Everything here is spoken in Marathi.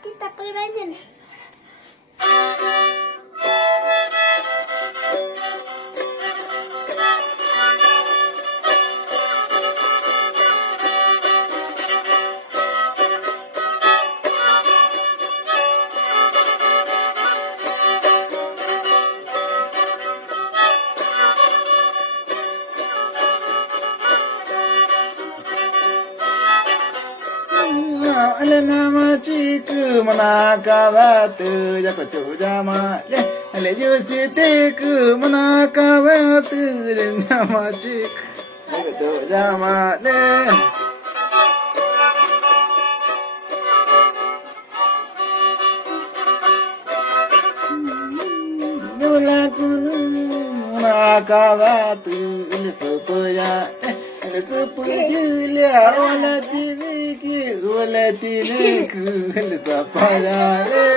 Kita pengen. आले नामाची मना काव्यात जग तुझ्या माले आले जोशी ते मना काव्यात नामाची जग तुझ्या माले देवला मना काव्यात सोपया सोपल्या वाला ती की वाला ती सपाया